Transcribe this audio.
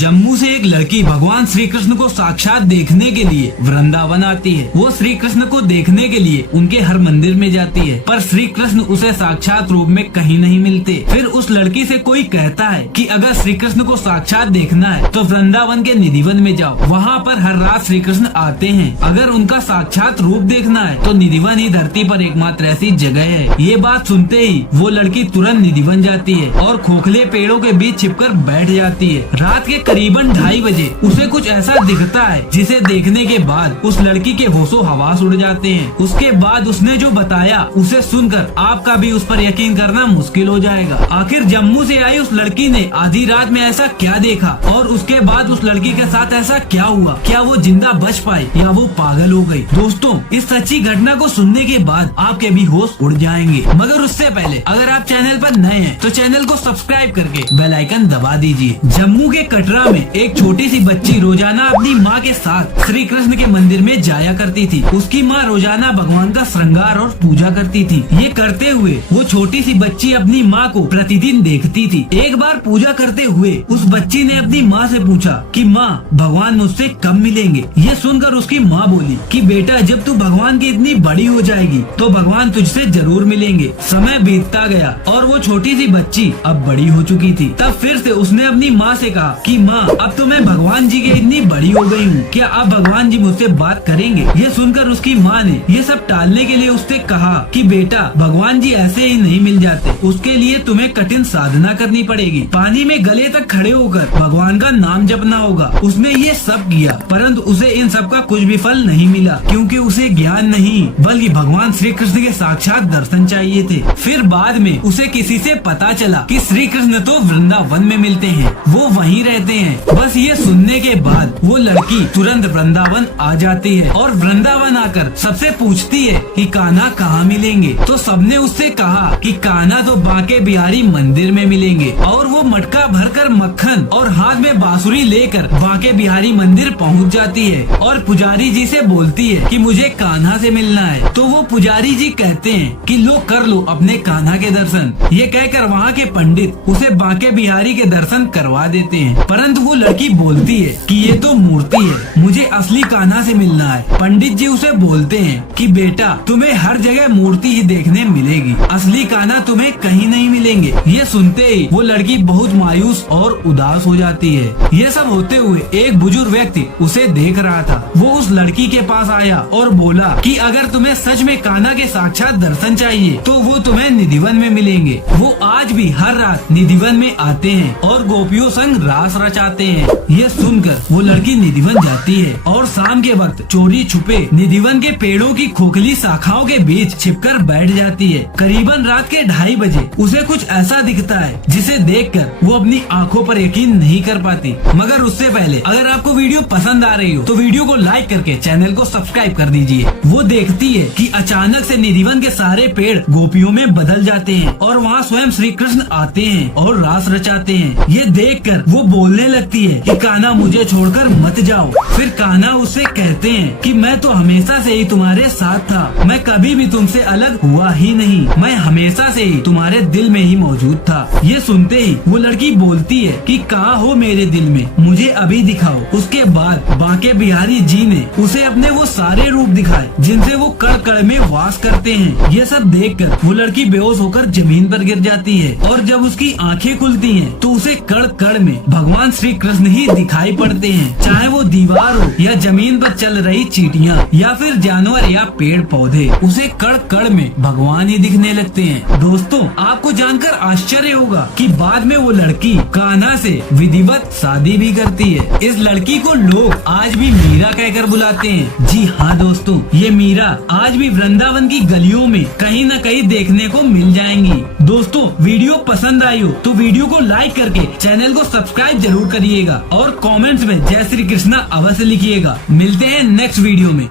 जम्मू से एक लड़की भगवान श्री कृष्ण को साक्षात देखने के लिए वृंदावन आती है। वो श्री कृष्ण को देखने के लिए उनके हर मंदिर में जाती है, पर श्री कृष्ण उसे साक्षात रूप में कहीं नहीं मिलते। फिर उस लड़की से कोई कहता है कि अगर श्री कृष्ण को साक्षात देखना है तो वृंदावन के निधिवन में जाओ, वहाँ पर हर रात श्री कृष्ण आते हैं। अगर उनका साक्षात रूप देखना है तो निधिवन ही धरती पर एकमात्र ऐसी जगह है। ये बात सुनते ही वो लड़की तुरंत निधिवन जाती है और खोखले पेड़ों के बीच छिपकर बैठ जाती है। रात के करीबन 2:30 बजे उसे कुछ ऐसा दिखता है जिसे देखने के बाद उस लड़की के होशो हवास उड़ जाते हैं। उसके बाद उसने जो बताया उसे सुनकर आपका भी उस पर यकीन करना मुश्किल हो जाएगा। आखिर जम्मू से आई उस लड़की ने आधी रात में ऐसा क्या देखा और उसके बाद उस लड़की के साथ ऐसा क्या हुआ? क्या वो जिंदा बच पाई या वो पागल हो गई? दोस्तों, इस सच्ची घटना को सुनने के बाद आपके भी होश उड़ जाएंगे, मगर उससे पहले अगर आप चैनल पर नए हैं तो चैनल को सब्सक्राइब करके बेल आइकन दबा दीजिए। जम्मू के कटरा में एक छोटी सी बच्ची रोजाना अपनी माँ के साथ श्री कृष्ण के मंदिर में जाया करती थी। उसकी माँ रोजाना भगवान का श्रृंगार और पूजा करती थी। ये करते हुए वो छोटी सी बच्ची अपनी माँ को प्रतिदिन देखती थी। एक बार पूजा करते हुए उस बच्ची ने अपनी माँ से पूछा कि माँ, भगवान मुझसे कब मिलेंगे? ये सुनकर उसकी माँ बोली कि बेटा, जब तू भगवान की इतनी बड़ी हो जाएगी तो भगवान तुझसे जरूर मिलेंगे। समय बीतता गया और वो छोटी सी बच्ची अब बड़ी हो चुकी थी। तब फिर से उसने अपनी माँ से कहा कि माँ, अब तो मैं भगवान जी के इतनी बड़ी हो गई हूँ, क्या अब भगवान जी मुझसे बात करेंगे? ये सुनकर उसकी माँ ने ये सब टालने के लिए उससे कहा कि बेटा, भगवान जी ऐसे ही नहीं मिल जाते, उसके लिए तुम्हें कठिन साधना करनी पड़ेगी। पानी में गले तक खड़े होकर भगवान का नाम जपना होगा। उसने ये सब किया, परंतु उसे इन सब का कुछ भी फल नहीं मिला, क्योंकि उसे ज्ञान नहीं बल्कि भगवान श्री कृष्ण के साक्षात दर्शन चाहिए थे। फिर बाद में उसे किसी से पता चला कि श्री कृष्ण तो वृंदावन में मिलते हैं, वो वहीं रहते हैं। बस ये सुनने के बाद वो लड़की तुरंत वृंदावन आ जाती है और वृंदावन आकर सबसे पूछती है कि कान्हा कहाँ मिलेंगे? तो सबने उससे कहा कि कान्हा तो बांके बिहारी मंदिर में मिलेंगे। और वो मटका भरकर मक्खन और हाथ में बांसुरी लेकर बांके बिहारी मंदिर पहुंच जाती है और पुजारी जी से बोलती है कि मुझे कान्हा से मिलना है। तो वो पुजारी जी कहते हैं कि लो, कर लो अपने कान्हा के दर्शन। ये कहकर वहाँ के पंडित उसे बांके बिहारी के दर्शन करवा देते हैं, परंतु वो लड़की बोलती है कि ये तो मूर्ति है, मुझे असली कान्हा से मिलना है। पंडित जी उसे बोलते हैं कि बेटा, तुम्हें हर जगह मूर्ति ही देखने मिलेगी, असली कान्हा तुम्हें कहीं नहीं मिलेंगे। ये सुनते ही वो लड़की बहुत मायूस और उदास हो जाती है। ये सब होते हुए एक बुजुर्ग व्यक्ति उसे देख रहा था। वो उस लड़की के पास आया और बोला कि अगर तुम्हें सच में कान्हा के साक्षात दर्शन चाहिए तो वो तुम्हें निधिवन में मिलेंगे। वो आज भी हर रात निधिवन में आते हैं और गोपियों संग रास रचाते हैं। ये सुनकर वो लड़की निधिवन जाती है और शाम के वक्त चोरी छुपे निधिवन के पेड़ों की खोखली शाखाओं के बीच छिपकर बैठ जाती है। करीबन रात के 2:30 बजे उसे कुछ ऐसा दिखता है जिसे देखकर वो अपनी आंखों पर यकीन नहीं कर पाती। मगर उससे पहले अगर आपको वीडियो पसंद आ रही हो तो वीडियो को लाइक करके चैनल को सब्सक्राइब कर दीजिए। वो देखती है कि अचानक से निधिवन के सारे पेड़ गोपियों में बदल जाते हैं और वहाँ स्वयं श्री कृष्ण आते हैं और रास रचाते हैं। ये देखकर वो बोलने लगती है कि कान्हा, मुझे छोड़कर मत जाओ। फिर कान्हा उससे कहते हैं कि मैं तो हमेशा से ही तुम्हारे साथ था, मैं कभी भी तुमसे अलग हुआ ही नहीं, मैं हमेशा से ही तुम्हारे दिल में ही मौजूद था। ये सुनते ही वो लड़की बोलती है कि कहाँ हो मेरे दिल में, मुझे अभी दिखाओ। उसके बाद बांके बिहारी जी ने उसे अपने वो सारे रूप दिखाए जिनसे वो कण कण में वास करते हैं। ये सब देखकर वो लड़की बेहोश होकर जमीन पर गिर जाती है और जब उसकी आंखें खुलती हैं तो उसे कण कण में भगवान श्री कृष्ण ही दिखाई पड़ते हैं, चाहे वो दीवार हो या जमीन पर चल रही चींटियां या फिर जानवर या पेड़ पौधे, उसे कण कण में भगवान ही दिखने लगते हैं। दोस्तों, आपको जानकर आश्चर्य होगा कि बाद में वो लड़की कान्हा से विधिवत शादी भी करती है। इस लड़की को लोग आज भी मीरा कहकर बुलाते हैं। जी हाँ दोस्तों, ये मीरा आज भी वृंदावन की गलियों में कहीं न कहीं देखने को मिल जाएंगी। दोस्तों, वीडियो पसंद आई हो तो वीडियो को लाइक करके चैनल को सब्सक्राइब जरूर करिएगा और कमेंट्स में जय श्री कृष्णा अवश्य लिखिएगा। मिलते हैं नेक्स्ट वीडियो में।